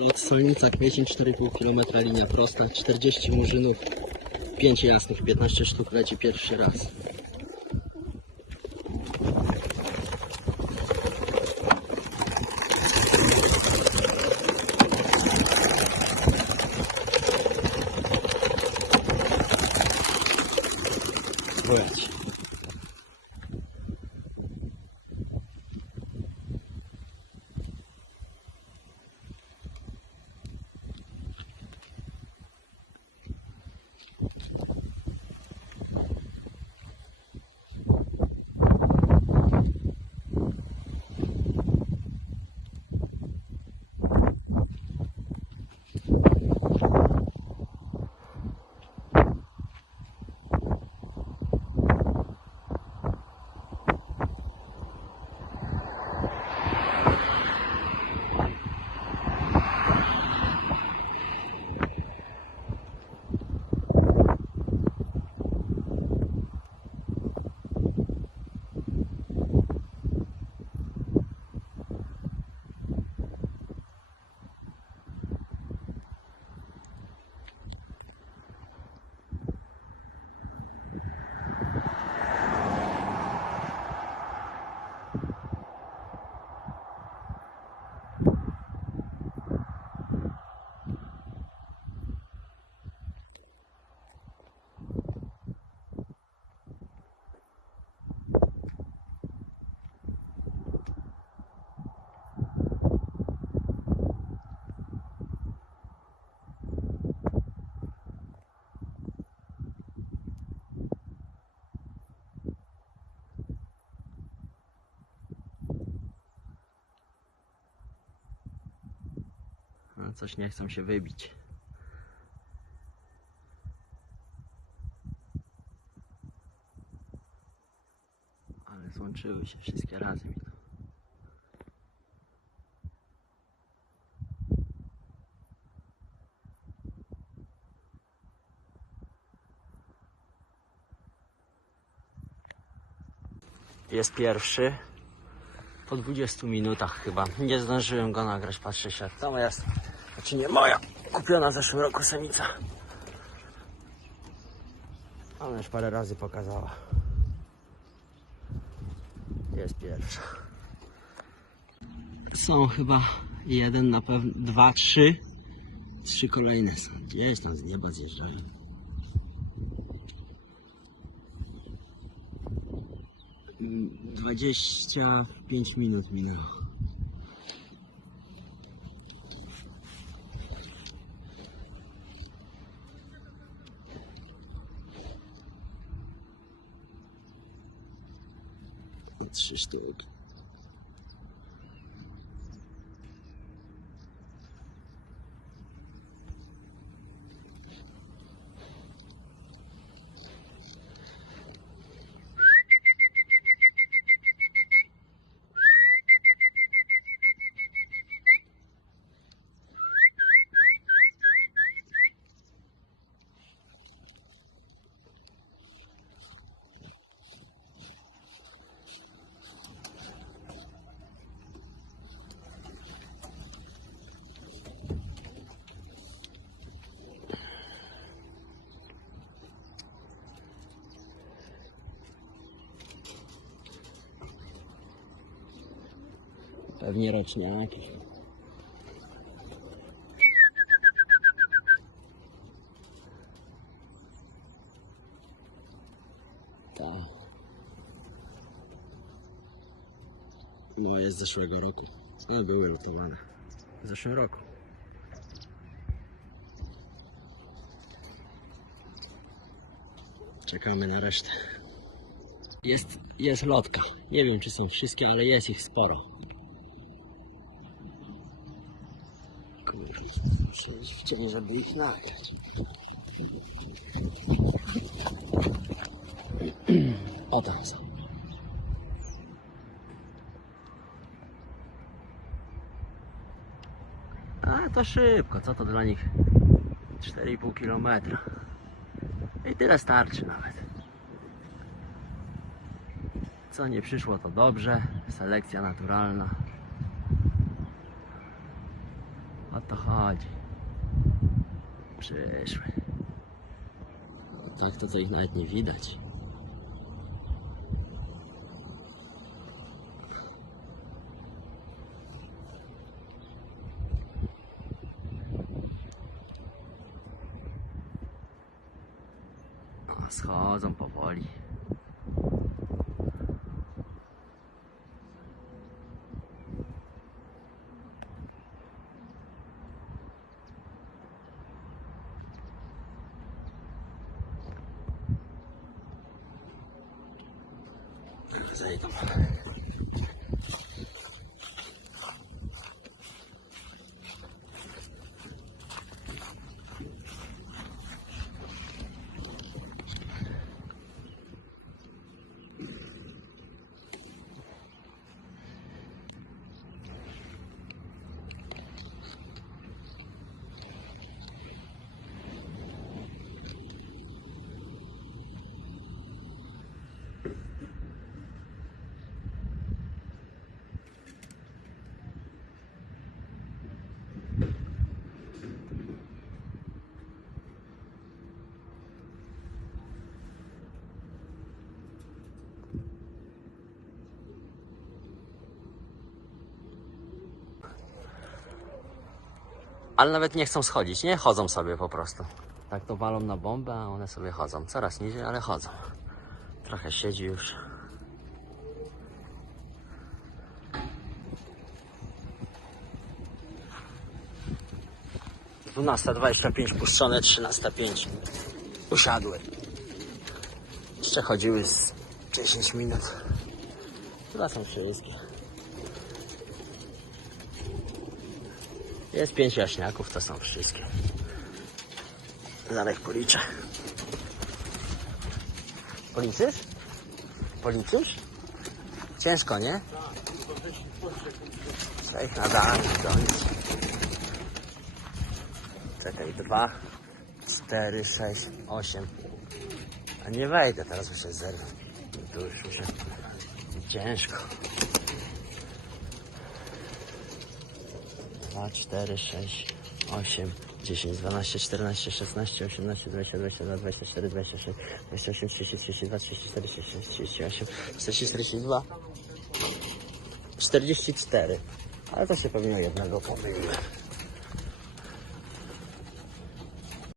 Lot Solnica, Kwiecień 4,5 km linia prosta, 40 murzynów, 5 jasnych, 15 sztuk leci pierwszy raz. Coś nie chcą się wybić. Ale złączyły się wszystkie razem. Jest pierwszy. Po 20 minutach chyba. Nie zdążyłem go nagrać, patrzę się. To jest, znaczy nie moja, kupiona w zeszłym roku samica. Ona już parę razy pokazała. Jest pierwsza. Są chyba jeden na pewno, dwa, trzy. Trzy kolejne są. Gdzieś tam z nieba zjeżdżają. Mm, 25 minut minęło. Trzy Pewnie roczniaki. Tak. No jest z zeszłego roku. One były lotowane. W zeszłym roku. Czekamy na resztę. Jest, jest lotka. Nie wiem czy są wszystkie, ale jest ich sporo. Cień, żeby ich nagrać. O tam są. A to szybko, co to dla nich 4,5 km. I tyle starczy nawet. Co nie przyszło to dobrze, selekcja naturalna. O to chodzi. Przyszły. Tak to, to ich nawet nie widać. O, Schodzą powoli. 就这一。Ale nawet nie chcą schodzić, nie? Chodzą sobie po prostu. Tak to walą na bombę, a one sobie chodzą. Coraz niżej, ale chodzą. Trochę siedzi już. Dwunasta dwadzieścia pięć puszczone, trzynasta pięć usiadły. Jeszcze chodziły z 10 minut. Chyba są wszystkie. Jest pięć jaśniaków, to są wszystkie. Zaraz policzę. Policzysz? Policzysz? Ciężko, nie? Ich na dach gonić. Czekaj, dwa, cztery, sześć, osiem. A nie wejdę, teraz muszę zerwać. Tu już mi się ciężko. 2, 4, 6, 8, 10, 12, 14, 16, 18, 20, 22, 24, 26, 28, 30, 32, 34, 36, 38, 40, 42, 44. Ale to się pewnie jednego pomyliłem.